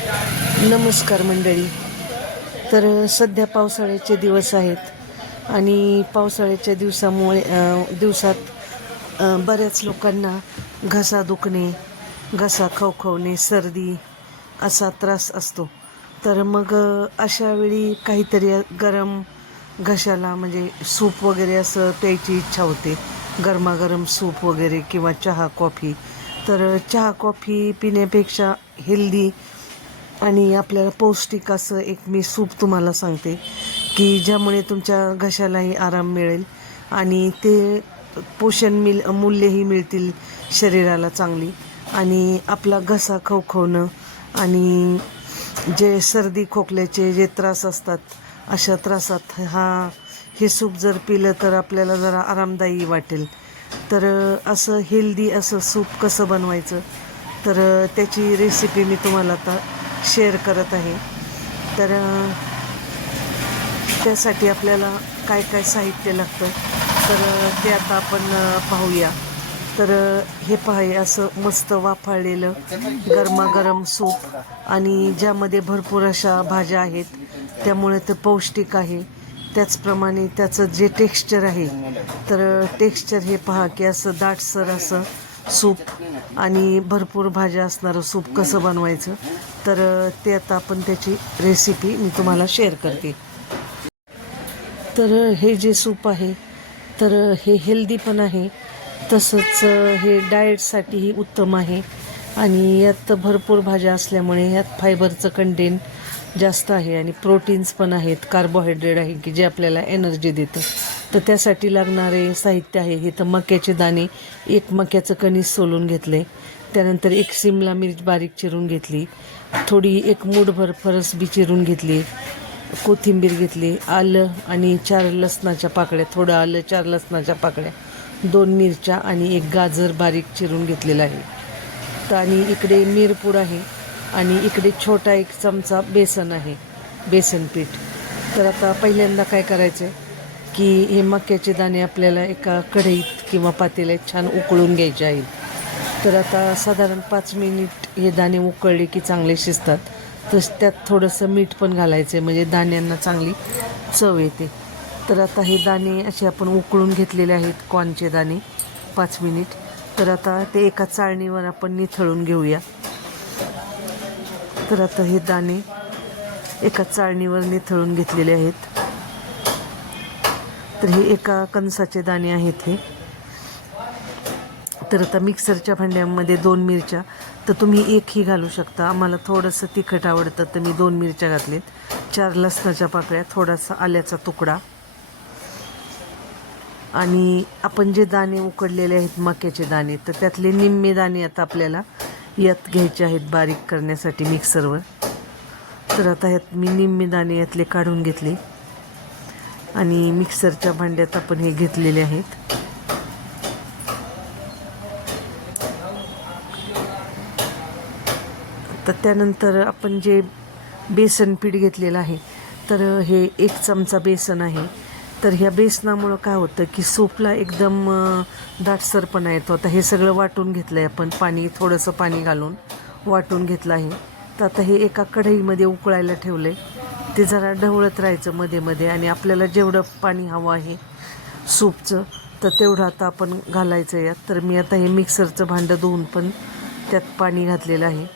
नमस्कार मंडळी. तर सध्या पावसाळ्याचे दिवस आहेत आणि पावसाळ्याच्या दिवसात बऱ्याच लोकांना घसा दुखणे, घसा खवखवणे, सर्दी असा त्रास असतो. तर मग अशा वेळी काहीतरी गरम घशाला म्हणजे सूप वगैरे असं प्यायची इच्छा होते. गरमागरम सूप वगैरे किंवा चहा कॉफी. तर चहा कॉफी पिण्यापेक्षा हेल्दी आणि आपल्याला पौष्टिक असं एक मी सूप तुम्हाला सांगते की ज्यामुळे तुमच्या घशालाही आराम मिळेल आणि ते मूल्यही मिळतील शरीराला चांगली. आणि आपला घसा खवखवणं आणि जे सर्दी खोकल्याचे जे त्रास असतात अशा त्रासात हे सूप जर पिलं तर आपल्याला जरा आरामदायी वाटेल. तर असं हेल्दी असं सूप कसं बनवायचं तर त्याची रेसिपी मी तुम्हाला आता शेअर करत आहे. तर त्यासाठी आपल्याला काय काय साहित्य लागतं तर ते आता आपण पाहूया. तर हे पहा, असं मस्त वाफाळलेलं गरमागरम सूप आणि ज्यामध्ये भरपूर अशा भाज्या आहेत, त्यामुळे ते पौष्टिक आहे. त्याचप्रमाणे त्याचं जे टेक्स्चर आहे तर टेक्स्चर हे पहा की असं दाटसर असं सूप आणि भरपूर भाज्या असणारं सूप कसं बनवायचं तर ते आता आपण त्याची रेसिपी मी तुम्हाला शेअर करते. तर हे जे सूप आहे तर हे हेल्दी पण आहे, तसंच हे डाएटसाठीही उत्तम आहे आणि यात भरपूर भाज्या असल्यामुळे यात फायबरचं कंटेंट जास्त आहे आणि प्रोटीन्स पण आहेत, कार्बोहायड्रेट आहे की जे आपल्याला एनर्जी देतं. तर त्यासाठी लागणारे साहित्य आहे हे तर मक्याचे दाणे, एक मक्याचं कणीस सोलून घेतले, त्यानंतर एक सिमला मिरच बारीक चिरून घेतली, थोडी एक मूठभर फरसबी चिरून घेतली, कोथिंबीर घेतली, आलं आणि 4 लसणाच्या पाकळ्या, थोडं आलं, 4 लसणाच्या पाकळ्या, 2 मिरच्या आणि एक गाजर बारीक चिरून घेतलेला आहे. तर आणि इकडे मिरपूड आहे आणि इकडे छोटा 1 चमचा बेसन आहे, बेसन पीठ. तर आता पहिल्यांदा काय करायचं की हे मक्याचे दाणे आपल्याला एका कढईत किंवा पातेल्यात छान उकळून घ्यायचे आहेत. तर आता साधारण 5 मिनिट हे दाणे उकळले की चांगले शिजतात. तर त्यात थोडंसं मीठ पण घालायचं आहे म्हणजे दाण्यांना चांगली चव येते. तर आता हे दाणे असे आपण उकळून घेतलेले आहेत, कॉर्नचे दाणे, 5 मिनिट. तर आता ते एका चाळणीवर आपण निथळून घेऊया. तर आता हे दाणे एका चाळणीवर निथळून घेतलेले आहेत. तर हे एका कणसाचे दाणे आहेत हे. तर आता मिक्सरच्या भांड्यामध्ये 2 मिरच्या, तर तुम्ही 1ही घालू शकता. आम्हाला थोडंसं तिखट आवडतं तर मी 2 मिरच्या घातलेत, 4 लसणाच्या पाकळ्या, थोडासा आल्याचा तुकडा आणि आपण जे दाणे उकडलेले आहेत मक्याचे दाणे तर त्यातले निम्मे दाणे आता आपल्याला यात घ्यायचे आहेत बारीक करण्यासाठी मिक्सरवर. तर आता यात मी निम्मे दाणे यातले काढून घेतले आणि मिक्सरच्या भांड्यात आपण हे घेतलेले आहेत. तर त्यानंतर आपण जे बेसन पीठ घेतलेलं आहे तर हे 1 चमचा बेसन आहे. तर ह्या बेसनामुळं काय होतं की सूपला एकदम दाटसरपणा येतो. आता हे सगळं वाटून घेतलं आहे आपण, थोडंसं पाणी घालून वाटून घेतलं आहे. तर आता हे एका कढईमध्ये उकळायला ठेवलं आहे. ते जरा ढवळत राहायचं मध्ये मध्ये आणि आपल्याला जेवढं पाणी हवं आहे सूपचं तर तेवढं आता आपण घालायचं यात. तर मी आता हे मिक्सरचं भांडं धुवून पण त्यात पाणी घातलेलं आहे.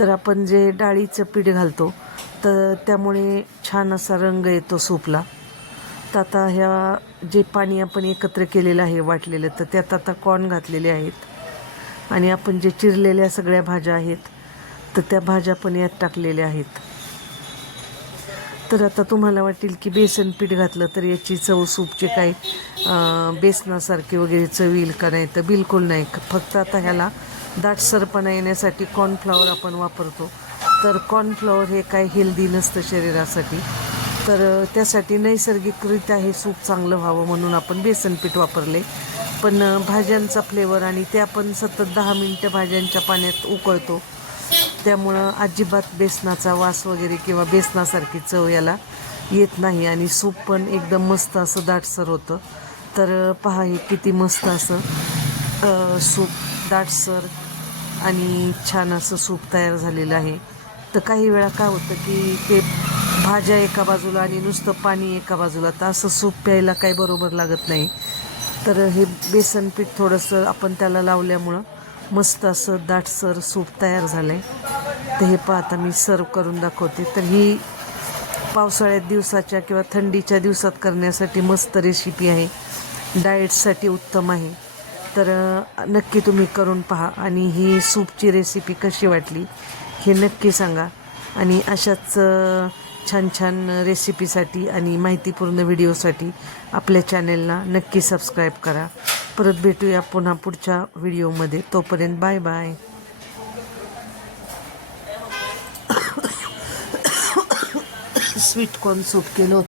तर आपण जे डाळीचं पीठ घालतो तर त्यामुळे छान असा रंग येतो सूपला. तर आता ह्या जे पाणी आपण एकत्र केलेलं आहे वाटलेलं तर त्यात आता कॉर्न घातलेले आहेत आणि आपण जे चिरलेल्या सगळ्या भाज्या आहेत तर त्या भाज्या पण यात टाकलेल्या आहेत. तर आता तुम्हाला वाटेल की बेसन पीठ घातलं तर याची चव सूपची काही बेसनासारखी वगैरे चव येईल का, नाही तर बिलकुल नाही. फक्त आता ह्याला दाटसरपणा येण्यासाठी कॉर्नफ्लॉवर आपण वापरतो. तर कॉर्नफ्लॉवर हे काही हेल्दी नसतं शरीरासाठी, तर त्यासाठी नैसर्गिकरित्या हे सूप चांगलं व्हावं म्हणून आपण बेसन पीठ वापरले. पण भाज्यांचा फ्लेवर आणि ते आपण सतत 10 मिनटं भाज्यांच्या पाण्यात उकळतो त्यामुळं अजिबात बेसनाचा वास वगैरे किंवा बेसनासारखी चव याला येत नाही आणि सूप पण एकदम मस्त असं दाटसर होतं. तर पहा हे किती मस्त असं सूप दाटसर आणि छान असं सूप तयार झालेलं आहे. तर काही वेळा काय होतं की ते भाज्या एका बाजूला आणि नुसतं पाणी एका बाजूला, तर असं सूप प्यायला काही बरोबर लागत नाही. तर हे बेसन पीठ थोडंसं आपण त्याला लावल्यामुळं मस्त असं दाटसर सूप तयार झालं आहे. तर हे पाहता मी सर्व करून दाखवते. तर ही पावसाळ्यात दिवसाच्या किंवा थंडीच्या दिवसात करण्यासाठी मस्त रेसिपी आहे, डाएटसाठी उत्तम आहे. तर नक्की तुम्ही करून पहा आणि ही सूपची रेसिपी कशी वाटली हे नक्की सांगा. आणि अशाच छान छान रेसिपीसाठी आणि माहितीपूर्ण व्हिडिओसाठी आपल्या चॅनेलला नक्की सबस्क्राईब करा. परत भेटूया पुन्हा पुढच्या व्हिडिओमध्ये. तोपर्यंत bye bye. Sweet corn soup केलं होतं.